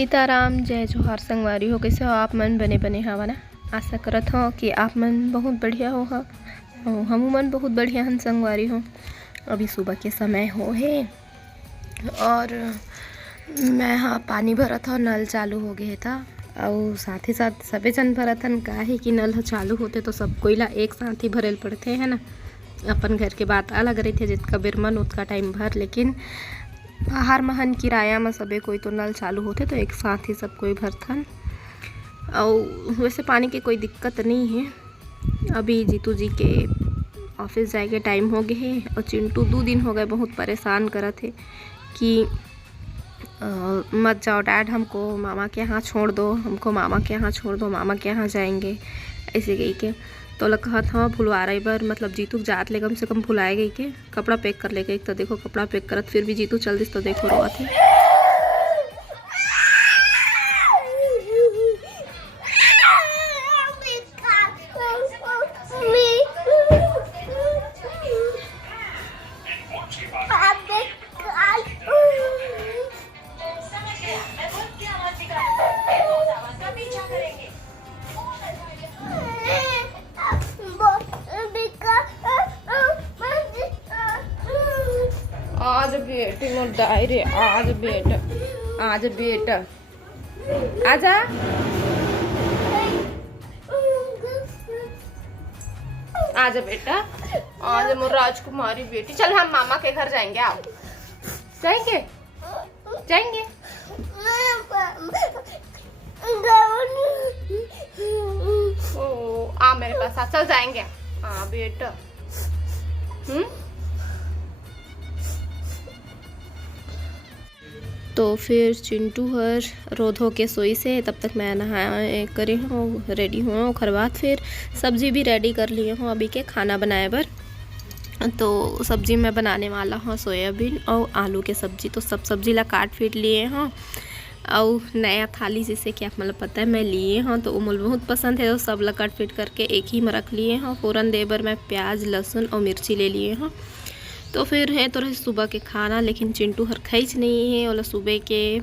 सीताराम जय जोहार संगवारी हो। कैसे हो आप मन? बने हवा ना। आशा करत हो कि आप मन बहुत बढ़िया हो। हम मन बहुत बढ़िया हन संगवारी हो। अभी सुबह के समय हो है और मैं पानी भरत हो। नल चालू हो गए था और साथ ही साथ सबे जन भरत हन। काहे कि नल ह चालू होते तो सब कोई ला एक साथ ही भरेल पड़ते है ना। अपन घर के बात अलग रही थे, जितका बेर मन उतका टाइम भर, लेकिन बाहर महन किराया में सबे कोई तो नल चालू होते तो एक साथ ही सब कोई भरथन। और वैसे पानी की कोई दिक्कत नहीं है। अभी जीतू जी के ऑफिस जाए के टाइम हो गए है और चिंटू 2 दिन हो गए बहुत परेशान करत है कि मत जाओ डैड, हमको मामा के यहाँ छोड़ दो, हमको मामा के यहाँ छोड़ दो, मामा के यहाँ जाएंगे ऐसे कही के। तो कहत हाँ भुलवा रही बार, मतलब जीतू जात ले कम से कम भुलाए गई के कपड़ा पैक कर ले गई। तो देखो कपड़ा पैक करत फिर भी जीतू चल दिस तो देखो रोआ थे। आज बेटे मोर दायरे, आज बेटा, आज बेटा आजा। आजा बेटा, आज मोर राजकुमारी बेटी। चल हम मामा के घर जाएंगे। आओ जाएंगे जाएंगे। ओ आ मेरे पास, चल जाएंगे। हाँ बेटा। तो फिर चिंटू हर रो धो के सोई से, तब तक मैं नहा करी हूँ, रेडी हुआ। और बाद फिर सब्जी भी रेडी कर लिए हूँ अभी के खाना बनाए बर। तो सब्जी मैं बनाने वाला हूँ सोयाबीन और आलू के सब्जी। तो सब सब्जी ला काट फीट लिए हूँ और नया थाली जैसे कि आप मतलब पता है मैं लिए हूँ, तो वो मुझे बहुत पसंद है। तो सब ला काट फीट करके एक ही में रख लिए हूँ। फ़ौरन दे बर मैं प्याज लहसुन और मिर्ची ले लिए हूँ। तो फिर है तो रहे सुबह के खाना, लेकिन चिंटू हर खईच नहीं है। ओला सुबह के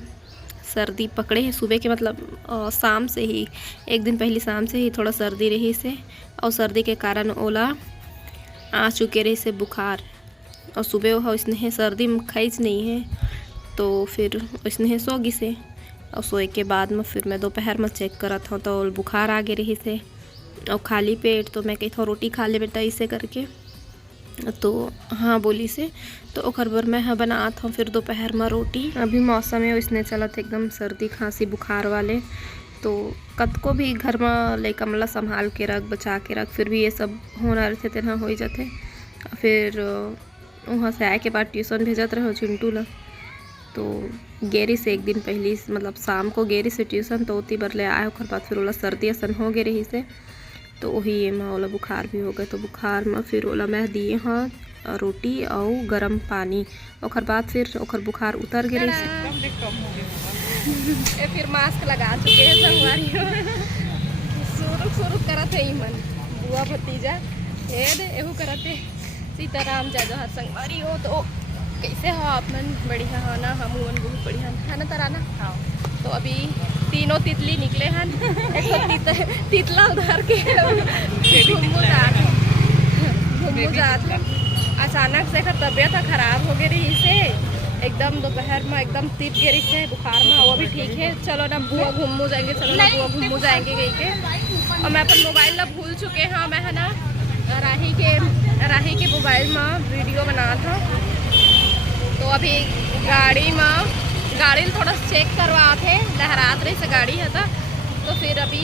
सर्दी पकड़े है, सुबह के मतलब शाम से ही, एक दिन पहले शाम से ही थोड़ा सर्दी रही से, और सर्दी के कारण ओला आ चुके रही से बुखार। और सुबह वो इसने सर्दी में खईच नहीं है, तो फिर इसने सोगी से। और सोए के बाद में फिर मैं दोपहर में चेक करत हूँ तो बुखार आ गए रही से। और खाली पेट तो मैं कही था रोटी खा ले बेटा इसे करके, तो हाँ बोली से। तो ओकर बर मैं बनात हूँ फिर दोपहर में रोटी। अभी मौसम है इसने चलत एकदम सर्दी खांसी बुखार वाले, तो कत को भी घर में लइका मला संभाल के रख, बचा के रख, फिर भी ये सब होना रहते तेना हो जाते। फिर वहाँ से आए के बाद ट्यूशन भेजत रहे चिंटू ला। तो गेरी से एक दिन पहले मतलब शाम को गेरी से ट्यूशन, तो उती बर ले आए। ओकर बाद फिर ओला सर्दी असन हो गए रही से, तो वही में ओला बुखार भी हो गए। तो बुखार में फिर ओला मैं दिए हाँ रोटी और गर्म पानी। ओकर बाद फिर ओकर बुखार उतर गए से। फिर मास्क लगा चुके हैं संगवारी। शुरू करत है मन बुआ भतीजा एहू करत है। सीताराम जय जोहार संगवारी हो। तो कैसे हो आप मन? बढ़िया हो ना? हम मन बहुत बढ़िया है ना तराना। हाँ तो अभी तीनों तितली निकले हन। एक तितला उधर के घुम्मू जात अचानक से तबीयत खराब हो गई रही से, एकदम दोपहर में एकदम तिप गिरी से बुखार में। वो भी ठीक है। चलो ना बुआ घुम्मू जाएंगे, चलो ना बुआ घुम्मू जाएंगे गई के। और मैं अपन मोबाइल ला भूल चुके हैं। मैं है ना राही के मोबाइल में वीडियो बना था, तो अभी गाड़ी थोड़ा चेक करवा थे, लहरात रही से गाड़ी है था। तो फिर अभी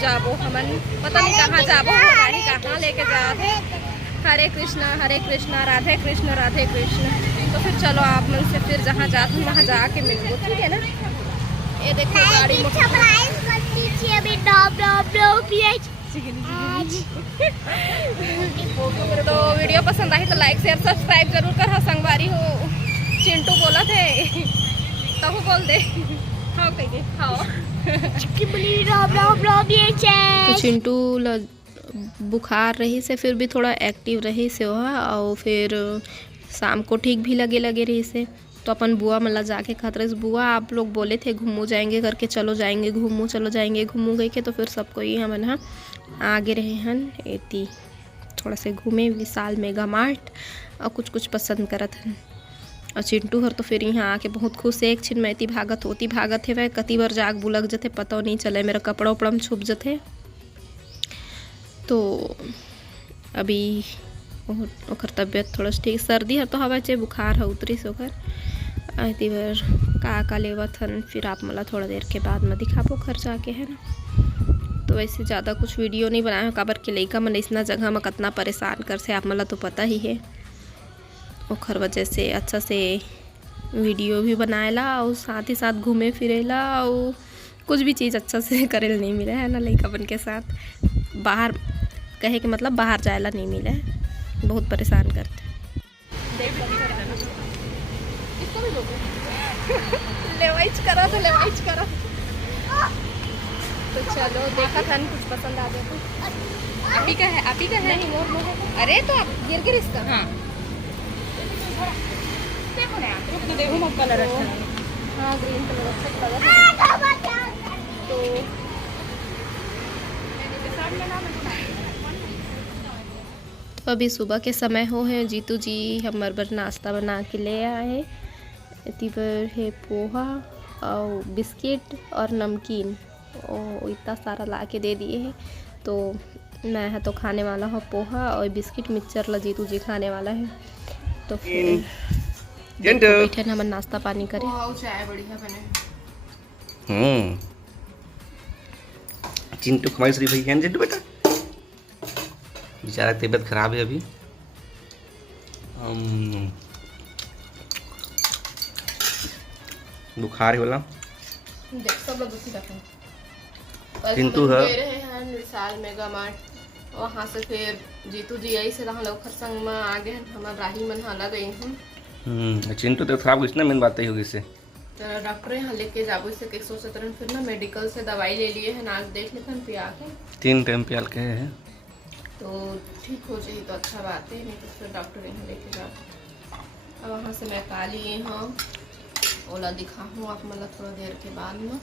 जाबो हमन पता नहीं कहाँ जाबो, गाड़ी कहाँ लेके जाते। हरे कृष्णा राधे कृष्ण राधे कृष्ण। तो फिर चलो आप मन से फिर जहाँ जाते हैं वहाँ जाके मिलबो, ठीक है ना। ये देखो गाड़ी तो वीडियो पसंद आई तो लाइक शेयर सब्सक्राइब जरूर कर संगवारी हो। चिंटू बोला थे तो बोल दे हाँ कह दे हाँ। तो चिंटू बुखार रही से फिर भी थोड़ा एक्टिव रही से वह, और फिर शाम को ठीक भी लगे रही से। तो अपन बुआ मतलब जाके खाते रहे। बुआ आप लोग बोले थे घूमू जाएंगे करके, चलो जाएंगे घूमू, चलो जाएंगे घूमू गए के। तो फिर सबको ही हम ना आगे रहे हन एती थोड़ा से घूमे विशाल मेगा मार्ट और कुछ कुछ पसंद करत हन। और चिंटू हर तो फिर यहाँ आके बहुत खुश है। एक छिन मैती भागत होती भागत है वह कती बार जाग बुलक जते पता नहीं चले, मेरा कपड़ा उपड़ा में छुप जते। तो अभी ओकर तबियत थोड़ा ठीक, सर्दी हर तो हवा चाहे बुखार है उतरी से ओकर आती बार का लेवत हन। फिर आप मला थोड़ा देर के बाद में दिखाबो घर जाके है ना। तो वैसे ज़्यादा कुछ वीडियो नहीं बनाया काबर के लइका मन इतना जगह में कितना परेशान कर से आप मला तो पता ही है। ओखर वजह से अच्छा से वीडियो भी बनाएला और साथ ही साथ घूमे फिरेला और कुछ भी चीज़ अच्छा से करेला नहीं मिला है ना। लइका बन के साथ बाहर कहे के मतलब बाहर जाएला नहीं मिला है, बहुत परेशान करते। लेवाइच करो तो लेवाइच करो। तो चलो देखा था कुछ पसंद आ गया तो आप ही का है, आप ही का है नहीं मोर मोर। अरे तो आप गिर इसका। हाँ देखो ना तो देखो मो कलर अच्छा है। हाँ ग्रीन कलर अच्छा कलर है। तो अभी सुबह के समय हो है। जीतू जी हमारे बर नाश्ता बना के ले आए। इतनी बार है पोहा और बिस्किट और नमकीन और इतना सारा ला के दे दिए हैं। तो मैं है तो खाने वाला हूँ पोहा और बिस्किट, मिक्सचर ला जीतू जी खाने वाला है। तो फिर बैठे हम नाश्ता पानी करें। चाय बढ़िया बने। चिंटू हमारी श्री भैया चिंटू बेटा बेचारा तबीयत खराब है अभी। बुखार होला देख सब लोग दुखी रहते हैं। चिंटू है रहे हैं विशाल मेगा मार्ट, वहाँ से फिर जीतू जी आई से लोग संग में आ गए हमारे राही मन हाला गई हूँ। चिंटू तो खराब हुई ना, मेन बात ही होगी इससे। तो डॉक्टर यहाँ लेके जाबो से 117 फिर ना मेडिकल से दवाई ले लिए है, आज देख लेते हैं पिया के 3 टाइम पियाल के है तो ठीक हो जाए तो अच्छा बात है, नहीं तो फिर डॉक्टर यहाँ लेके जाओ। अब वहाँ से मैं का लिए हाँ ओला दिखा हूँ आप मतलब थोड़ा देर के बाद में।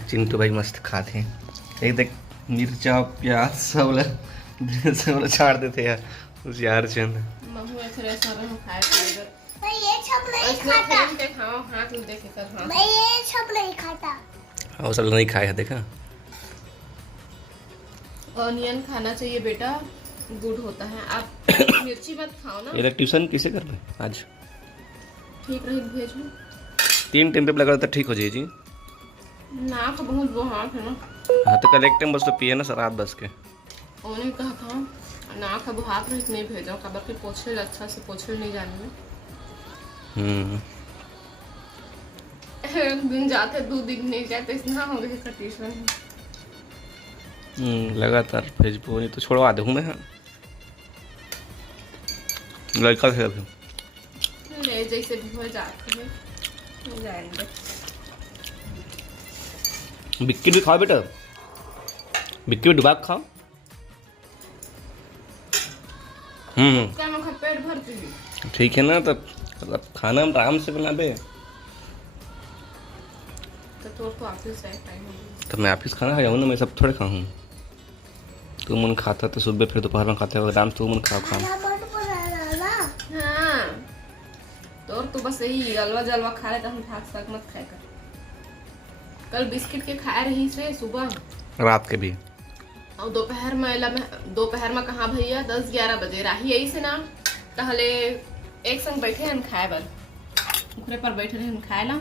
चिंटू भाई मस्त खाते हैं, एक देख मिर्चा प्याज सब छाड़ देते यार उस यार चंद महू ऐसे ऐसा रहो खाए खाएगा। मैं ये सब नहीं खाता। पे खाओ हाथ में देख कर। हाँ मैं ये सब नहीं खाता। और सब नहीं खाया देखा। ऑनियन खाना चाहिए बेटा, गुड होता है। आप मिर्ची मत खाओ ना। ये ट्यूशन किसे कर रहे आज? ठीक रही भेज लो। 3 टाइम पे लगा तो ठीक हो जाए जी। नाक बहुत बुहार है ना। हाँ तो कल एक टाइम बस तो पिए ना सर रात बस के। उन्हें कहा था नाक अब बुहार रही नहीं भेजा खबर के पोछे अच्छा से पोछे नहीं जाने में। एक दिन जाते 2 दिन नहीं जाते इतना हो गया ट्यूशन। लगातार भेजबो नहीं तो छोड़वा दूँ मैं। लड़का से अभी ले जैसे भी हो जाते हैं जाएंगे। बिक्की भी खाओ बेटा, बिक्की भी डुबा खाओ। क्या मैं पेट भरती हूँ ठीक है ना, तब खाना हम आराम से बनाबे। तो ऑफिस टाइम तो मैं ऑफिस खाना खाया हूँ ना, मैं सब थोड़े खाऊँ। तू मन खाता तो सुबह फिर दोपहर में खाता है, आराम तू मन खाओ खाओ। हाँ तो तू बस यही अलवा जलवा खा लेता हूँ, भाग साग मत खाए कर। कल बिस्किट के खाए रही से सुबह रात के भी और दोपहर में कहाँ भैया 10-11 बजे राही यही से ना टहले एक संग बैठे हम खाए बल उखरे पर बैठे रहे हम खाए ला।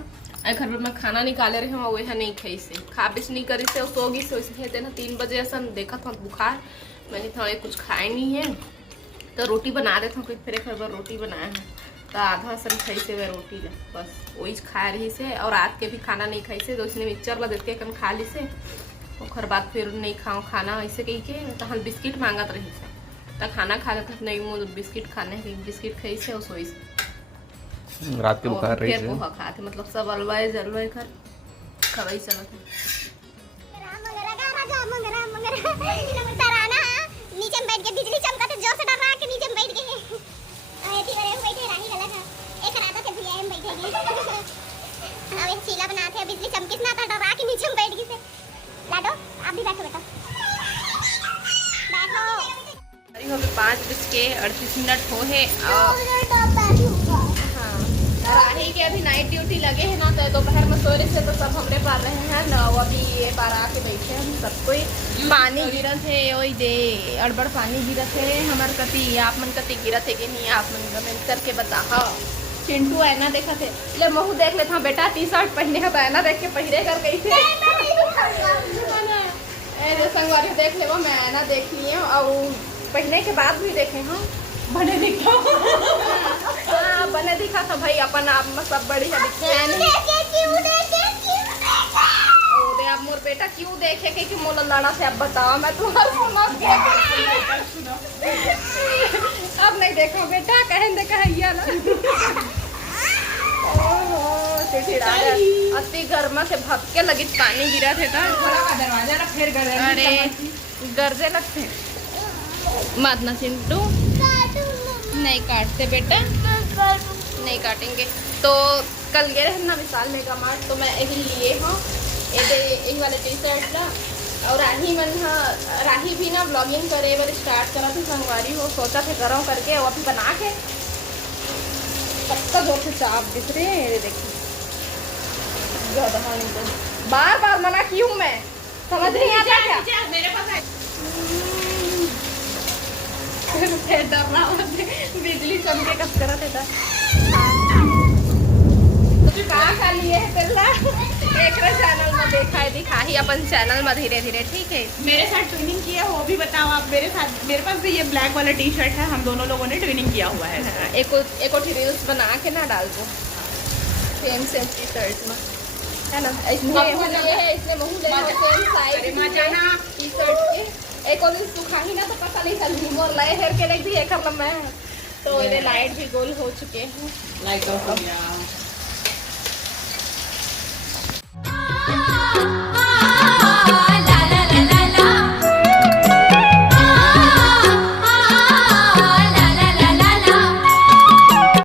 घर पर मैं खाना निकाले रहे हम वह नहीं खाई से खा बिस नहीं करी से सोगी से वैसे ना 3 बजे ऐसा देखा था बुखार। मैंने थोड़ा कुछ खाए नहीं है तो रोटी बना देता हूँ, फिर एक बार रोटी बनाया है तो आधा सन खाई से वह रोटी ला बस वही खा रही से। और रात के भी खाना नहीं खाई से तो इसने मिक्सचर ला देते कन खा ली से और बाद फिर नहीं खाओ खाना ऐसे कही के तो हम बिस्किट मांगत रही से तो खाना खा लेते नहीं मुझे बिस्किट खाने है बिस्किट खाई से और सोई से रात के बुखार रही से पोहा खाते मतलब सब अलवाए जलवाए कर खवाई चलत नीचे बैठ के बिजली चमकाते जोर से डरा के नीचे बैठ गए। के 38 मिनट हो है। हाँ, राही के अभी नाइट ड्यूटी लगे है ना, तो दोपहर में सोरे से तो सब हमरे पार रहे हैं न, वो अभी ये पार आके बैठे हम सबको पानी गिरत है। ओई दे अड़बड़ पानी गिरत है हमार कति, आप मन कति गिरत है कि नहीं, आप मन कमेंट करके बताओ। चिंटू ऐना देखा थे, ले महू देख ले था बेटा, टी शर्ट पहने का तो ऐना देख के पहरे कर गई थे। संगवारी देख ले वो, मैं ऐना देख लिए और पहने के बाद भी देखे हूँ बने दिखा। हाँ बने दिखा था भाई, अपन आप में सब बड़ी है आप मोर बेटा क्यों देखे कि मोला लड़ा से, अब बताओ मैं तुम्हारा अब नहीं देखो बेटा, कहन दे कहिया ना। चिड़चिड़ा अति गर्मा से भटके लगी, पानी गिरा थे दरवाजा ना, फिर अरे गरजे लगते मत ना चिंटू, नहीं काटते बेटा, नहीं काटेंगे। तो कल गए रहे ना विशाल मेगा मार्ट, तो मैं यही लिए हूँ यही वाले टी शर्ट ला। और राही मन राही भी ना ब्लॉगिंग करे बार स्टार्ट करा थी, संगवारी हो सोचा थे करो करके, और अभी बना के सबका जोर से चाप दिख रहे हैं। देखिए तो बार बार मना की हूँ मैं, समझ नहीं आता क्या मेरे पास डरना बिजली चमके कस करा था। तो कहाँ का लिए है तेला एक चैनल में देखा है, दिखा ही अपन चैनल में धीरे धीरे, ठीक है। मेरे साथ ट्विनिंग किया वो भी बताओ आप। मेरे साथ मेरे पास भी ये ब्लैक वाला टी शर्ट है, हम दोनों लोगों ने ट्विनिंग किया हुआ है। हाँ, एक रील्स बना के ना डाल दो सेम टी शर्ट में, है ना। इसने महू ले सेम साइज टी शर्ट के, एक और दिन सुखा ही ना तो पता नहीं चल रही मोर लाए हेयर के लग भी एक मैं, तो ये लाइट भी गोल हो चुके हैं। लाइट ऑफ हो गया।